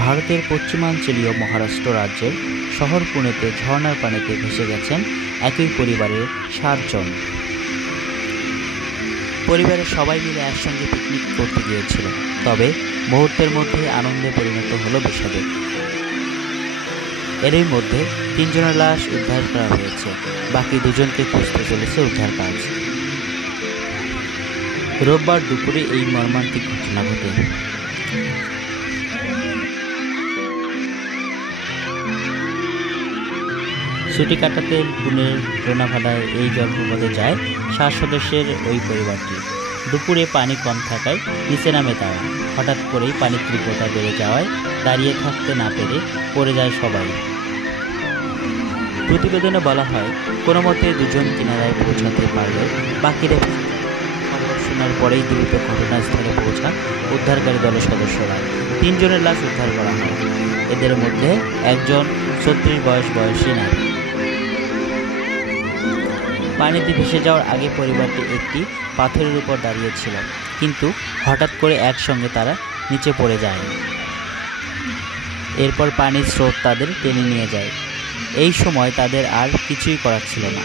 ভারতের পশ্চিমাঞ্চলীয় মহারাষ্ট্র রাজ্যের শহর পুনেতে ঝর্ণার পানিতে ভেসে গেছেন একই পরিবারের 7 জন। পরিবারের সবাই মিলে একসঙ্গে পিকনিক করতে গিয়েছিল, তবে মুহূর্তের মধ্যে আনন্দে পরিণত হলো বিষাদে। এরই মধ্যে 3 জনের লাশ উদ্ধার করা হয়েছে, বাকি 2 জনকে খুঁজতে চলেছে উদ্ধার কাজ। রোববার দুপুরে এই মর্মান্তিক ঘটনা ঘটে। ছুটি কাটাতে পুনের লোনাভালায় এই জলপ্রপাতে যায় 7 সদস্যের ওই পরিবারটি। দুপুরে পানি কম থাকায় নিচে নামে তারা। হঠাৎ করেই পানির তীব্রতা বেড়ে যাওয়ায় দাঁড়িয়ে থাকতে না পেরে পড়ে যায় সবাই। প্রতিবেদনে বলা হয়, কোনো মতে 2 জন কিনারায় পৌঁছাতে পারলেও বাকিরা খবর শোনার পরেই দ্রুত ঘটনাস্থলে পৌঁছান উদ্ধারকারী দলের সদস্যরা। 3 জনের লাশ উদ্ধার করা হয়। এদের মধ্যে একজন 36 বয়সী নারী। পানিতে ভেসে যাওয়ার আগে পরিবারটি একটি পাথরের উপর দাঁড়িয়েছিল, কিন্তু হঠাৎ করে একসঙ্গে তারা নিচে পড়ে যায়। এরপর পানির স্রোত তাদের টেনে নিয়ে যায়। এই সময় তাদের আর কিছুই করার ছিল না।